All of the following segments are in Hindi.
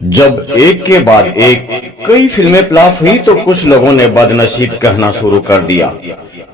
जब एक के बाद एक कई फिल्में फ्लॉप हुई तो कुछ लोगों ने बदनसीब कहना शुरू कर दिया।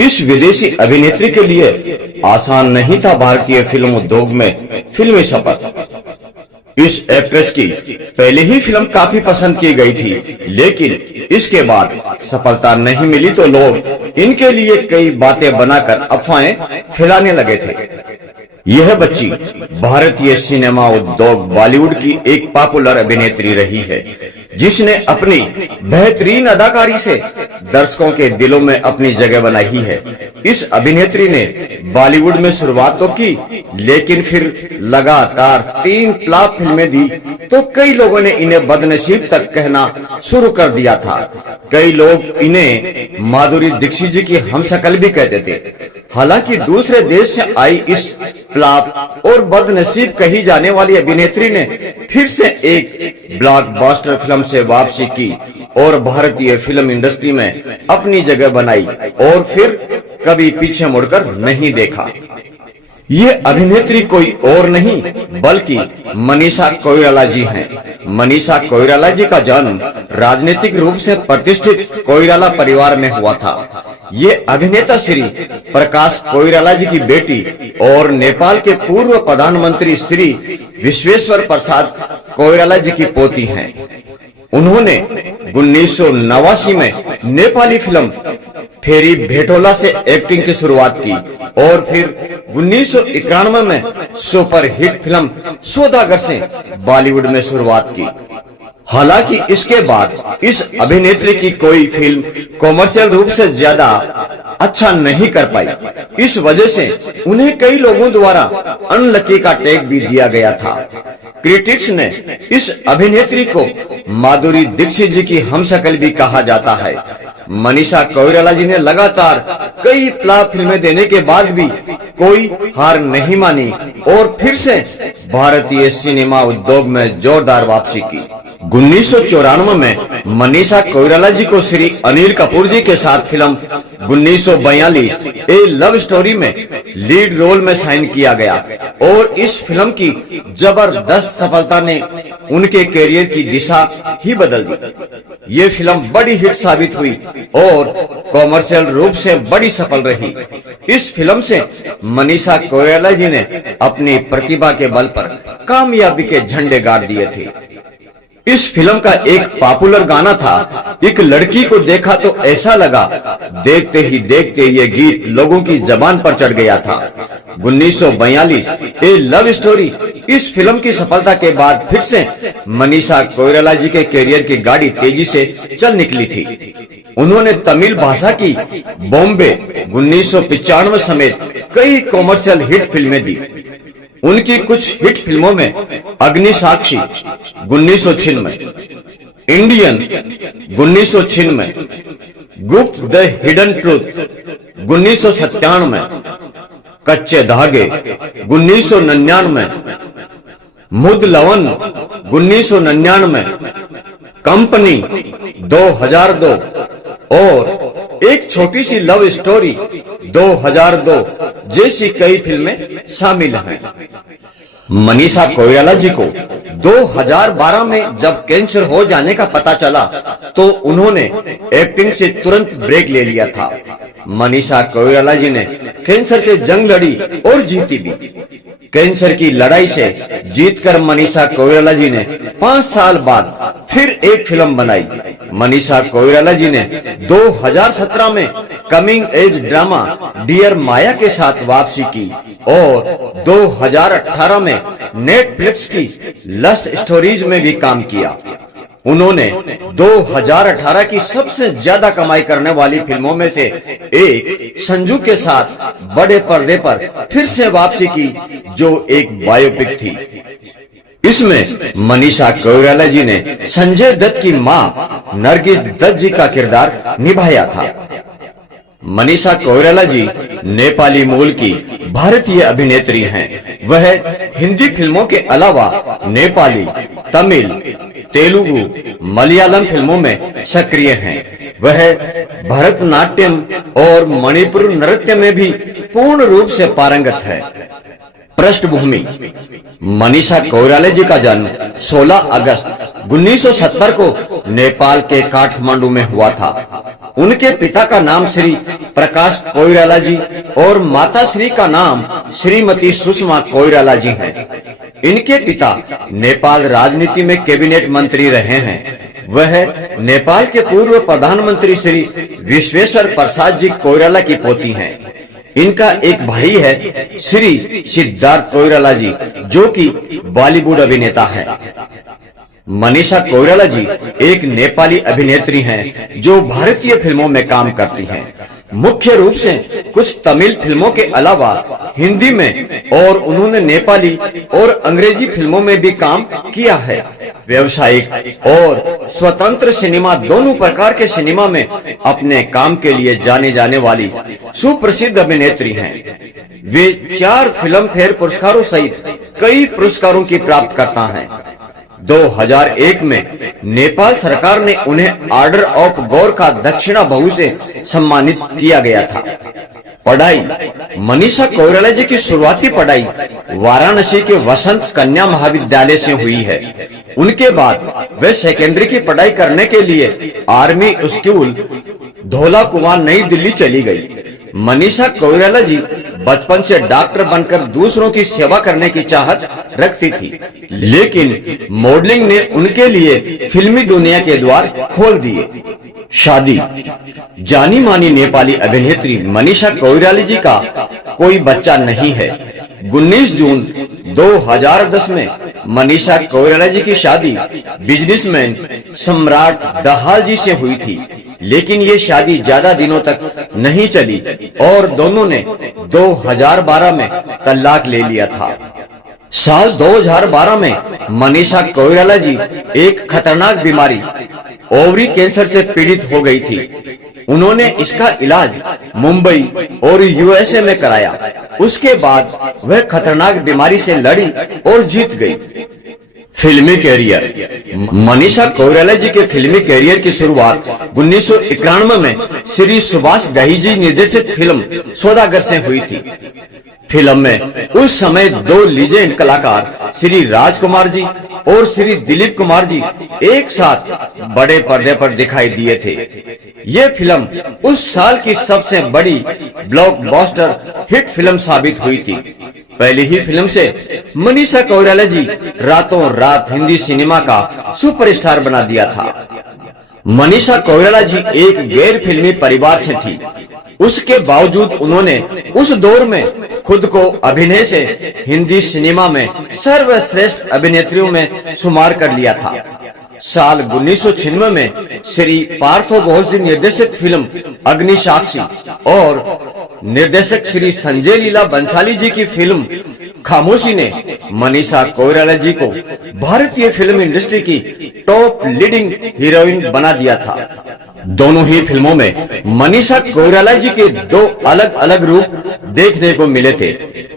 इस विदेशी अभिनेत्री के लिए आसान नहीं था भारतीय फिल्म उद्योग में फिल्मी सफर। इस एक्ट्रेस की पहले ही फिल्म काफी पसंद की गई थी, लेकिन इसके बाद सफलता नहीं मिली तो लोग इनके लिए कई बातें बनाकर अफवाहें फैलाने लगे थे। यह बच्ची भारतीय सिनेमा उद्योग बॉलीवुड की एक पॉपुलर अभिनेत्री रही है, जिसने अपनी बेहतरीन अदाकारी से दर्शकों के दिलों में अपनी जगह बनाई है। इस अभिनेत्री ने बॉलीवुड में शुरुआत तो की, लेकिन फिर लगातार 3 फ्लॉप फिल्में दी तो कई लोगों ने इन्हें बदनसीब तक कहना शुरू कर दिया था। कई लोग इन्हें माधुरी दीक्षित जी की हमशक्ल भी कहते थे। हालांकि दूसरे देश से आई इस फ्लॉप और बदनसीब कही जाने वाली अभिनेत्री ने फिर से एक ब्लॉकबस्टर फिल्म से वापसी की और भारतीय फिल्म इंडस्ट्री में अपनी जगह बनाई और फिर कभी पीछे मुड़कर नहीं देखा। ये अभिनेत्री कोई और नहीं बल्कि मनीषा कोइराला जी हैं। मनीषा कोइराला जी का जन्म राजनीतिक रूप से प्रतिष्ठित कोइराला परिवार में हुआ था। ये अभिनेता श्री प्रकाश कोइराला जी की बेटी और नेपाल के पूर्व प्रधानमंत्री श्री विश्वेश्वर प्रसाद कोइराला जी की पोती हैं। उन्होंने 1989 में नेपाली फिल्म फेरी भेटोला से एक्टिंग की शुरुआत की और फिर 1991 में सुपरहिट फिल्म सौदागर से बॉलीवुड में शुरुआत की। हालांकि इसके बाद इस अभिनेत्री की कोई फिल्म कॉमर्शियल रूप से ज्यादा अच्छा नहीं कर पाई। इस वजह से उन्हें कई लोगों द्वारा अनलकी का टैग भी दिया गया था। क्रिटिक्स ने इस अभिनेत्री को माधुरी दीक्षित जी की हमशक्ल भी कहा जाता है। मनीषा कोइराला जी ने लगातार कई फ्लॉप फिल्में देने के बाद भी कोई हार नहीं मानी और फिर से भारतीय सिनेमा उद्योग में जोरदार वापसी की। 1994 में मनीषा कोइराला जी को श्री अनिल कपूर जी के साथ फिल्म 1942 ए लव स्टोरी में लीड रोल में साइन किया गया और इस फिल्म की जबरदस्त सफलता ने उनके करियर की दिशा ही बदल दी। ये फिल्म बड़ी हिट साबित हुई और कॉमर्शियल रूप से बड़ी सफल रही। इस फिल्म से मनीषा कोइराला जी ने अपनी प्रतिभा के बल पर कामयाबी के झंडे गाड़ दिए थे। इस फिल्म का एक पॉपुलर गाना था, एक लड़की को देखा तो ऐसा लगा, देखते ही देखते ये गीत लोगों की जबान पर चढ़ गया था। 1942 ए लव स्टोरी इस फिल्म की सफलता के बाद फिर से मनीषा कोइराला जी के करियर की गाड़ी तेजी से चल निकली थी। उन्होंने तमिल भाषा की बॉम्बे 1995 समेत कई कॉमर्शियल हिट फिल्में दी। उनकी कुछ हिट फिल्मों में अग्निसाक्षी 1996, इंडियन 1996, गुप्त द हिडन ट्रूथ 1997, कच्चे धागे 1999, मुदलवन 1999, कंपनी 2002 और एक छोटी सी लव स्टोरी 2002 जैसी कई फिल्में शामिल हैं। मनीषा कोइराला जी को 2012 में जब कैंसर हो जाने का पता चला तो उन्होंने एक्टिंग से तुरंत ब्रेक ले लिया था। मनीषा कोइराला जी ने कैंसर से जंग लड़ी और जीती भी। कैंसर की लड़ाई से जीतकर मनीषा कोइराला जी ने 5 साल बाद फिर एक फिल्म बनाई। मनीषा कोइराला जी ने 2017 में कमिंग एज ड्रामा डियर माया के साथ वापसी की और 2018 में नेटफ्लिक्स की लस्ट स्टोरीज में भी काम किया। उन्होंने 2018 की सबसे ज्यादा कमाई करने वाली फिल्मों में से एक संजू के साथ बड़े पर्दे पर फिर से वापसी की, जो एक बायोपिक थी। इसमें मनीषा कोइराला जी ने संजय दत्त की मां नरगिस दत्त जी का किरदार निभाया था। मनीषा कोइराला जी नेपाली मूल की भारतीय अभिनेत्री हैं। वह हिंदी फिल्मों के अलावा नेपाली, तमिल, तेलुगु, मलयालम फिल्मों में सक्रिय हैं। वह भरतनाट्यम और मणिपुर नृत्य में भी पूर्ण रूप से पारंगत है। पृष्ठभूमि: मनीषा कोइराला जी का जन्म 16 अगस्त 1970 को नेपाल के काठमांडू में हुआ था। उनके पिता का नाम श्री प्रकाश कोइराला जी और माता श्री का नाम श्रीमती सुषमा कोइराला जी है। इनके पिता नेपाल राजनीति में कैबिनेट मंत्री रहे हैं। वह नेपाल के पूर्व प्रधानमंत्री श्री विश्वेश्वर प्रसाद जी कोइराला की पोती हैं। इनका एक भाई है श्री सिद्धार्थ कोइराला जी, जो कि बॉलीवुड अभिनेता है। मनीषा कोइराला जी एक नेपाली अभिनेत्री हैं जो भारतीय फिल्मों में काम करती हैं। मुख्य रूप से कुछ तमिल फिल्मों के अलावा हिंदी में और उन्होंने नेपाली और अंग्रेजी फिल्मों में भी काम किया है। व्यावसायिक और स्वतंत्र सिनेमा दोनों प्रकार के सिनेमा में अपने काम के लिए जाने जाने वाली सुप्रसिद्ध अभिनेत्री हैं। वे 4 फिल्म फेयर पुरस्कारों सहित कई पुरस्कारों की प्राप्त करता हैं। 2001 में नेपाल सरकार ने उन्हें ऑर्डर ऑफ गोरखा दक्षिणा बहु से सम्मानित किया गया था। पढ़ाई मनीषा कोइराला जी की शुरुआती पढ़ाई वाराणसी के वसंत कन्या महाविद्यालय से हुई है। उनके बाद वे सेकेंडरी की पढ़ाई करने के लिए आर्मी स्कूल धौला कुआं नई दिल्ली चली गई। मनीषा कोइराला जी बचपन से डॉक्टर बनकर दूसरों की सेवा करने की चाहत रखती थी, लेकिन मॉडलिंग ने उनके लिए फिल्मी दुनिया के द्वार खोल दिए। शादी जानी मानी नेपाली अभिनेत्री मनीषा कोइराला जी का कोई बच्चा नहीं है। 19 जून 2010 में मनीषा कोइराला जी की शादी बिजनेसमैन सम्राट दाहाल जी से हुई थी, लेकिन ये शादी ज्यादा दिनों तक नहीं चली और दोनों ने 2012 में तलाक ले लिया था। साल 2012 में मनीषा कोइराला जी एक खतरनाक बीमारी ओवरी कैंसर से पीड़ित हो गई थी। उन्होंने इसका इलाज मुंबई और यूएसए में कराया। उसके बाद वह खतरनाक बीमारी से लड़ी और जीत गई। फिल्मी कैरियर मनीषा कोइराला जी के फिल्मी कैरियर की शुरुआत 1991 में श्री सुभाष घई जी निर्देशित फिल्म सौदागर से हुई थी। फिल्म में उस समय 2 लीजेंड कलाकार श्री राजकुमार जी और श्री दिलीप कुमार जी एक साथ बड़े पर्दे पर दिखाई दिए थे। ये फिल्म उस साल की सबसे बड़ी ब्लॉकबस्टर हिट फिल्म साबित हुई थी। पहली ही फिल्म से मनीषा कोइराला जी रातों रात हिंदी सिनेमा का सुपरस्टार बना दिया था। मनीषा कोइराला जी एक गैर फिल्मी परिवार से थी। उसके बावजूद उन्होंने उस दौर में खुद को अभिनय से हिंदी सिनेमा में सर्वश्रेष्ठ अभिनेत्रियों में शुमार कर लिया था। साल 1996 में श्री पार्थो घोष जी निर्देशित फिल्म अग्निसाक्षी और निर्देशक श्री संजय लीला बंसाली जी की फिल्म खामोशी ने मनीषा कोइराला जी को भारतीय फिल्म इंडस्ट्री की टॉप लीडिंग हीरोइन बना दिया था। दोनों ही फिल्मों में मनीषा कोइराला जी के 2 अलग अलग रूप देखने को मिले थे।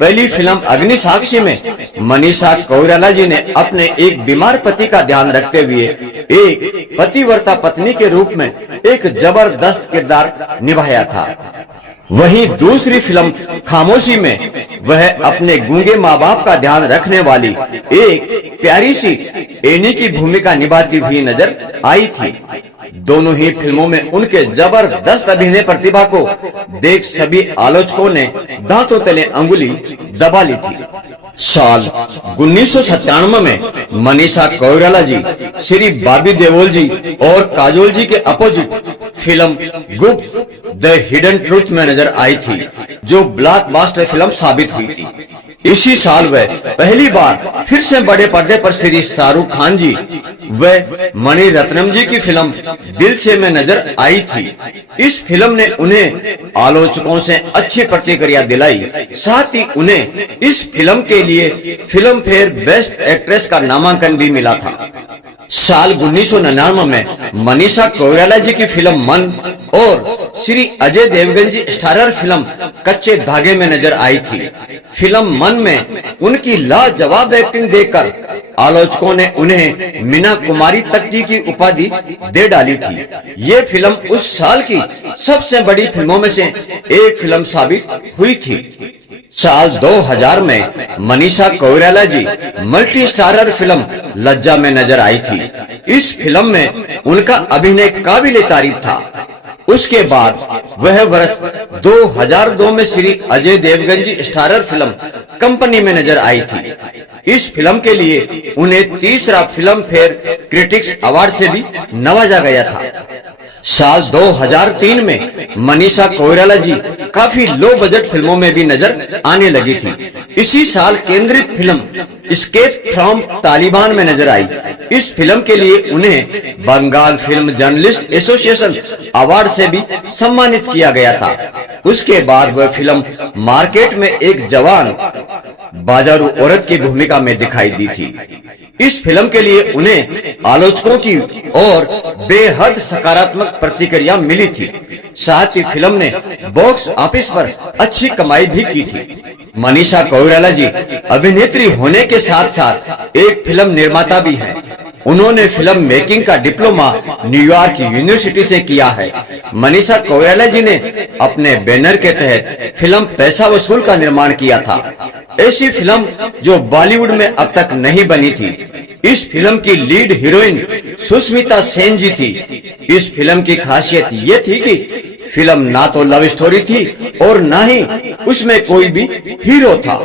पहली फिल्म अग्निसाक्षी में मनीषा कोइराला जी ने अपने एक बीमार पति का ध्यान रखते हुए एक पतिव्रता पत्नी के रूप में एक जबरदस्त किरदार निभाया था। वहीं दूसरी फिल्म खामोशी में वह अपने गूंगे माँ बाप का ध्यान रखने वाली एक प्यारी सी एनी की भूमिका निभाती हुई नजर आई थी। दोनों ही फिल्मों में उनके जबरदस्त अभिनय प्रतिभा को देख सभी आलोचकों ने दांतों तले अंगुली दबा ली थी। साल 1997 में मनीषा कोइराला जी श्री बॉबी देओल जी और काजोल जी के अपोजिट फिल्म गुप्त द हिडन ट्रूथ में नजर आई थी, जो ब्लॉकबस्टर फिल्म साबित हुई थी। इसी साल वह पहली बार फिर से बड़े पर्दे पर श्री शाहरुख खान जी व मणि रत्नम जी की फिल्म दिल से में नजर आई थी। इस फिल्म ने उन्हें आलोचकों से अच्छी प्रतिक्रिया दिलाई। साथ ही उन्हें इस फिल्म के लिए फिल्म फेयर बेस्ट एक्ट्रेस का नामांकन भी मिला था। साल 1999 में मनीषा कोइराला जी की फिल्म मन और श्री अजय देवगन जी स्टारर फिल्म कच्चे धागे में नजर आई थी। फिल्म मन में उनकी लाजवाब एक्टिंग देखकर आलोचकों ने उन्हें मीना कुमारी तक जी की उपाधि दे डाली थी। ये फिल्म उस साल की सबसे बड़ी फिल्मों में से एक फिल्म साबित हुई थी। साल 2000 में मनीषा कोइराला जी मल्टी स्टारर फिल्म लज्जा में नजर आई थी। इस फिल्म में उनका अभिनय काबिले तारीफ था। उसके बाद वह वर्ष 2002 में श्री अजय देवगन जी स्टारर फिल्म कंपनी में नजर आई थी। इस फिल्म के लिए उन्हें तीसरा फिल्म फेयर क्रिटिक्स अवार्ड से भी नवाजा गया था। साल 2003 में मनीषा कोइराला जी काफी लो बजट फिल्मों में भी नजर आने लगी थी। इसी साल केंद्रित फिल्म एस्केप फ्रॉम तालिबान में नजर आई। इस फिल्म के लिए उन्हें Bengal film journalist association award से भी सम्मानित किया गया था। उसके बाद वह फिल्म मार्केट में एक जवान बाजारू औरत की भूमिका में दिखाई दी थी। इस फिल्म के लिए उन्हें आलोचकों की ओर बेहद सकारात्मक प्रतिक्रिया मिली थी। साथ ही फिल्म ने बॉक्स ऑफिस पर अच्छी कमाई भी की थी। मनीषा कोइराला जी अभिनेत्री होने के साथ साथ एक फिल्म निर्माता भी हैं। उन्होंने फिल्म मेकिंग का डिप्लोमा न्यूयॉर्क यूनिवर्सिटी से किया है। मनीषा कोइराला जी ने अपने बैनर के तहत फिल्म पैसा वसूल का निर्माण किया था। ऐसी फिल्म जो बॉलीवुड में अब तक नहीं बनी थी। इस फिल्म की लीड हीरोइन सुष्मिता सेन जी थी। इस फिल्म की खासियत ये थी कि फिल्म ना तो लव स्टोरी थी और ना ही उसमें कोई भी हीरो था।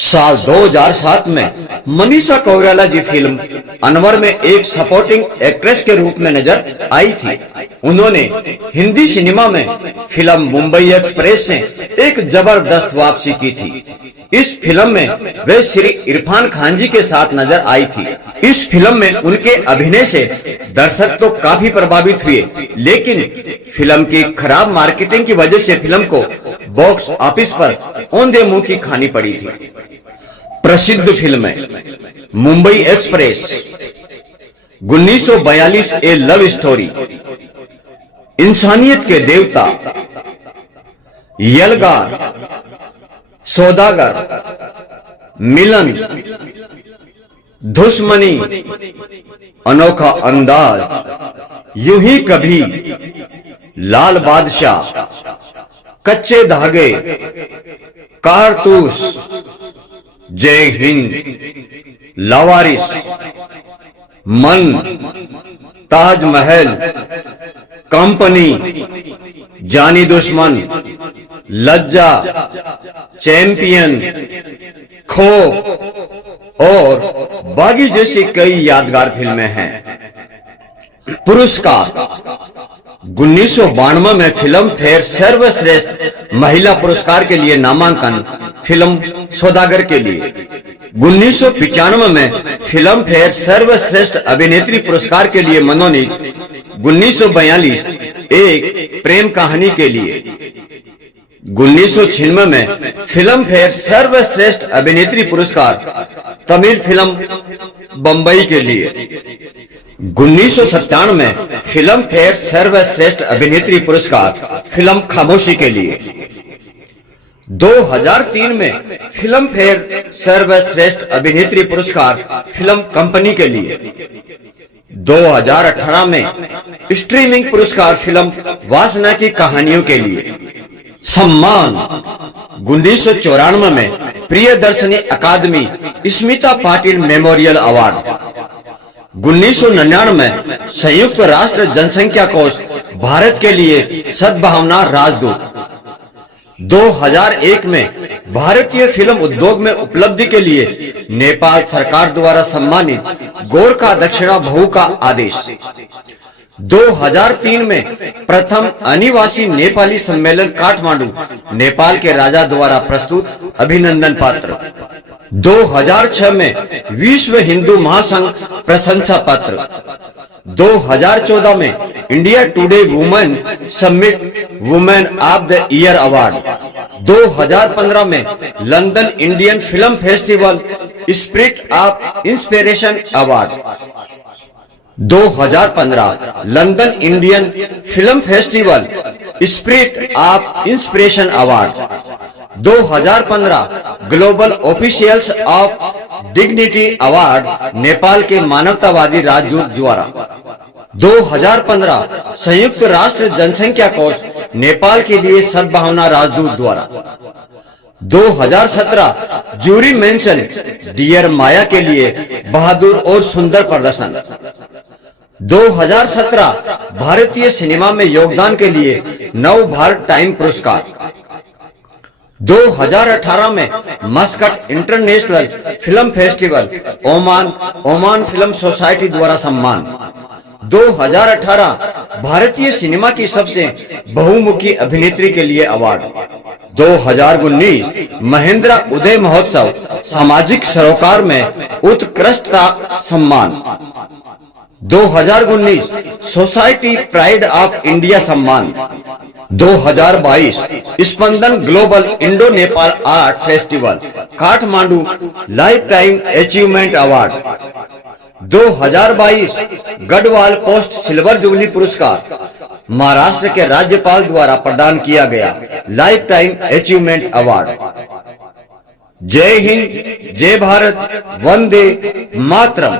साल 2007 में मनीषा कोइराला जी फिल्म अनवर में एक सपोर्टिंग एक्ट्रेस के रूप में नजर आई थी। उन्होंने हिंदी सिनेमा में फिल्म मुंबई एक्सप्रेस से एक जबरदस्त वापसी की थी। इस फिल्म में वे श्री इरफान खान जी के साथ नजर आई थी। इस फिल्म में उनके अभिनय से दर्शक तो काफी प्रभावित हुए, लेकिन फिल्म की खराब मार्केटिंग की वजह से फिल्म को बॉक्स ऑफिस पर औंधे मुंह की खानी पड़ी थी। प्रसिद्ध फिल्में मुंबई एक्सप्रेस, 1942 ए लव स्टोरी, इंसानियत के देवता, यलगार, सौदागर, मिलन, दुश्मनी, अनोखा अंदाज, यूं ही कभी, लाल बादशाह, कच्चे धागे, कारतूस, जय हिंद, लावारिस, मन, ताजमहल, कंपनी, जानी दुश्मन, लज्जा, चैंपियन, खौफ और बागी जैसी कई यादगार फिल्में हैं। पुरस्कार 1992 में फिल्म फेयर सर्वश्रेष्ठ महिला पुरस्कार के लिए नामांकन फिल्म सौदागर के लिए। 1995 में फिल्म फेयर सर्वश्रेष्ठ अभिनेत्री पुरस्कार के लिए मनोनीत। 1942 एक प्रेम कहानी के लिए। 1996 में फिल्म फेयर सर्वश्रेष्ठ अभिनेत्री पुरस्कार तमिल फिल्म बंबई के लिए। 1997 में फिल्म फेयर सर्वश्रेष्ठ अभिनेत्री पुरस्कार फिल्म खामोशी के लिए। 2003 में फिल्म फेयर सर्वश्रेष्ठ अभिनेत्री पुरस्कार फिल्म कंपनी के लिए। 2018 में स्ट्रीमिंग पुरस्कार फिल्म वासना की कहानियों के लिए। सम्मान 1994 में प्रियदर्शनी अकादमी स्मिता पाटिल मेमोरियल अवार्ड। 1999 में संयुक्त राष्ट्र जनसंख्या कोष भारत के लिए सद्भावना राजदूत। 2001 में भारतीय फिल्म उद्योग में उपलब्धि के लिए नेपाल सरकार द्वारा सम्मानित गोरखा दक्षिणा बहु का आदेश। 2003 में प्रथम अनिवासी नेपाली सम्मेलन काठमांडू नेपाल के राजा द्वारा प्रस्तुत अभिनंदन पात्र। 2006 में विश्व हिंदू महासंघ प्रशंसा पत्र। 2014 में India today women summit women of the year award. 2015 में London Indian film festival spirit of inspiration award. 2015 London Indian film festival spirit of inspiration award. 2015 global officials of dignity award Nepal के मानवतावादी राजदूत द्वारा। 2015 संयुक्त राष्ट्र जनसंख्या कोष नेपाल के लिए सद्भावना राजदूत द्वारा। 2017 जूरी मेंशन डियर माया के लिए बहादुर और सुंदर प्रदर्शन। 2017 भारतीय सिनेमा में योगदान के लिए नव भारत टाइम पुरस्कार। 2018 में Muscat international film festival Oman film society द्वारा सम्मान। 2018 भारतीय सिनेमा की सबसे बहुमुखी अभिनेत्री के लिए अवार्ड। 2019 महेंद्र उदय महोत्सव सामाजिक सरोकार में उत्कृष्टता सम्मान। 2019 सोसाइटी प्राइड ऑफ इंडिया सम्मान। 2022 Spandan global Indo Nepal art festival Kathmandu life time achievement award. 2022 Garhwal post silver jubilee पुरस्कार महाराष्ट्र के राज्यपाल द्वारा प्रदान किया गया लाइफ टाइम अचीवमेंट अवार्ड। जय हिंद, जय भारत, वंदे मातरम।